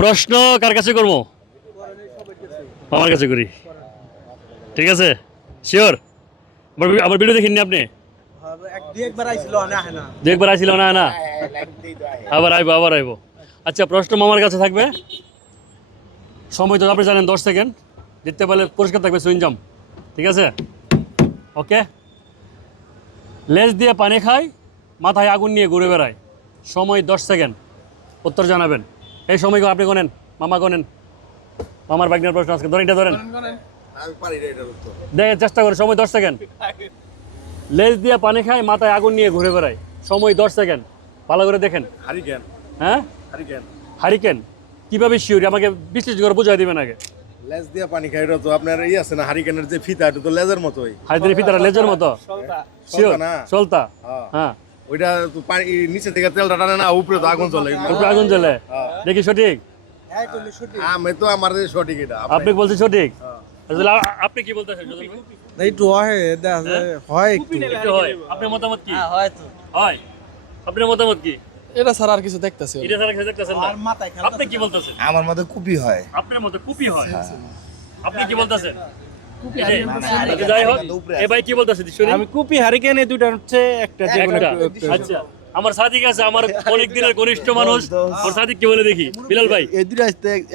প্রশ্ন কার কাছে করব? আমার কাছে করি। ঠিক আছে? শিওর আমার ভিডিও দেখিনি আপনি? দু একবার না না। আবার আইবো আবার আইবো। আচ্ছা প্রশ্ন মামার কাছে থাকবে। সময় তো আপনি জানেন, দশ সেকেন্ড। জিততে পারলে পুরস্কার থাকবে সুইনজাম ঠিক আছে? ওকে? লেজ দিয়ে পানি খায়, মাথায় আগুন নিয়ে ঘুরে বেড়ায়। সময় দশ সেকেন্ড। উত্তর জানাবেন। এই সময় আপনি গনেন? মামা গনেন? মামার বাইকনের প্রশ্ন আজকে। ধরেন এটা ধরেন। আমি পারি না এটার উত্তর। দেখে চেষ্টা করে সময় দশ সেকেন্ড। লেজ দিয়ে পানি খায় মাথায় আগুন নিয়ে ঘুরে বেড়ায়। সময় দশ সেকেন্ড। ভালো করে দেখেন। হারিকেন। হ্যাঁ? হারিকেন। হারিকেন। কীভাবে শিওরি আমাকে বিশ্লেষণ করে বুঝাই দিবেন আগে। লেজ দিয়ে পানি খাই এটা তো আপনার ই আছে না হারিকেনের যে ফিতা এটা তো লেজের মতোই। হাইদিনের ভিতরে লেজের মতো। চলতা হ্যাঁ। হ্যাঁ। ওইটা তো পানি নিচে থেকে তেলটা টানে না উপরে তো আগুন চলে উপরে আগুন জ্বলে। দেখি সঠিক? হ্যাঁ আমি তো আমার সঠিক এটা আপনি। বলছেন সঠিক? আপনি কি বলতেছেন একটু হয় হয়? একটু। একটু হয়। আপনার মতামত কি? হয় তো। হয়। আপনার মতামত কি? এটা ছাড়া আর কিছু দেখতেছি এটা ছাড়া কিছু দেখতেছেন না? মাথায় আপনি কি বলতেছেন? আমার মতে কুপি হয়। আপনার মতো কুপি হয়? আপনি কি বলতেছেন? যাই হোক এ ভাই কি বলতেছে শুনি। আমি কুপি হারিকেন এই দুইটার হচ্ছে একটা আচ্ছা। আমার সাদিক আছে আমার অনেক দিনের ঘনিষ্ঠ মানুষ। ওর সাদিক কি বলে দেখি। বিলাল ভাই। এই দুইটা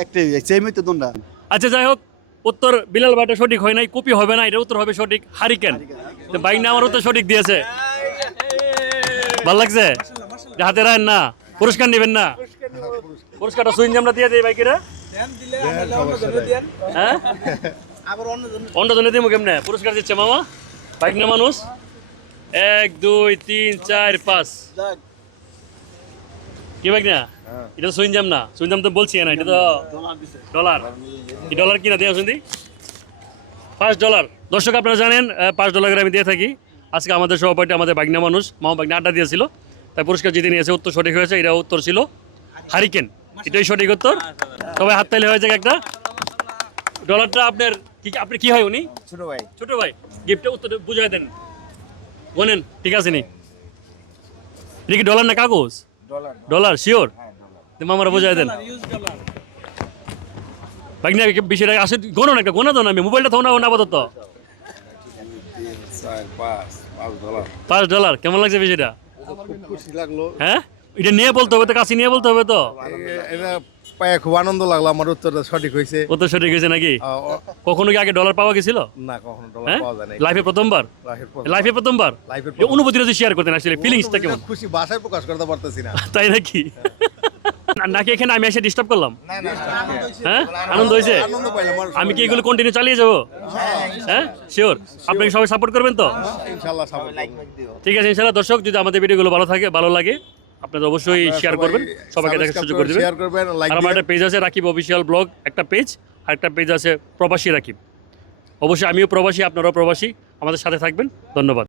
একটাই সেমই তো দোনটা আচ্ছা যাই হোক উত্তর বিলাল ভাইটা সঠিক হয় নাই কপি হবে না এটা উত্তর হবে সঠিক হারিকেন। বাইক না আমার উত্তর সঠিক দিয়েছে। ভালো লাগছে? হাতে রাখেন না পুরস্কার নেবেন না। পুরস্কারটা সুইন আমরা দিয়ে দিই বাইকেরা হ্যাঁ? আবার অন্য জনে অন্য জনে দিব কেমনে? পুরস্কার দিচ্ছে মামা। বাইক না মানুষ। এক দুই তিন চার পাঁচ। কি বাইক না? এটা তো সুইনজাম না। সুইনজাম তো বলছি না এটা তো ডলার কি ডলার কিনা দেওয়া শুনদি পাঁচ ডলার। দর্শক আপনারা জানেন পাঁচ ডলার করে আমি দিয়ে থাকি। আজকে আমাদের সহপাঠী আমাদের বাগনা মানুষ মামা বাগনা আড্ডা দিয়েছিল। তাই পুরস্কার জিতে নিয়েছে উত্তর সঠিক হয়েছে এটা উত্তর ছিল। হারিকেন এটাই সঠিক উত্তর। সবাই হাত তাইলে হয়েছে একটা। ডলারটা আপনার কি আপনি কি হয় উনি? ছোট ভাই। ছোট ভাই। গিফটে উত্তর বুঝাই দেন। বলেন ঠিক আছে নি? এটা কি ডলার না কাগজ? ডলার ডলার শিওর মামারা বোঝাই দেন। বিষয়টা আসে? গোনো না একটা গোনা না আমি মোবাইলটা থাও না না আপাতত। পাঁচ ডলার কেমন লাগছে বিষয়টা? খুব খুশি লাগল হ্যাঁ? এটা নিয়ে বলতে হবে তো কাছে নিয়ে বলতে হবে তো। এটা পায়ে খুব আনন্দ লাগল আমার উত্তরটা সঠিক হয়েছে। সঠিক হয়েছে নাকি? কখনো কি আগে ডলার পাওয়া গেছিল? না কখনো ডলার হ্যাঁ? পাওয়া যায় না লাইফে প্রথমবার। লাইফে প্রথমবার? লাইফের এই অনুভূতিটা যদি শেয়ার করতেন আসলে ফিলিংসটা কেমন? খুশি ভাষায় প্রকাশ করতে পারতেছি না। তাই নাকি? নাকি এখানে আমি এসে ডিস্টার্ব করলাম? না না হ্যাঁ? আনন্দ হয়েছে? আমি কি এগুলো কন্টিনিউ চালিয়ে যাব? হ্যাঁ শিওর আপনাকে সবাই সাপোর্ট করবেন তো? ইনশাআল্লাহ সাপোর্ট ঠিক আছে ইনশাআল্লাহ দর্শক যদি আমাদের ভিডিওগুলো ভালো থাকে ভালো লাগে আপনারা অবশ্যই শেয়ার করবেন সবাইকে দেখার সুযোগ করে দেবেন। লাইক আর আমার একটা পেজ আছে রাকিব অফিসিয়াল ব্লগ একটা পেজ আর একটা পেজ আছে প্রবাসী রাকিব। অবশ্যই আমিও প্রবাসী, আপনারাও প্রবাসী। আমাদের সাথে থাকবেন। ধন্যবাদ।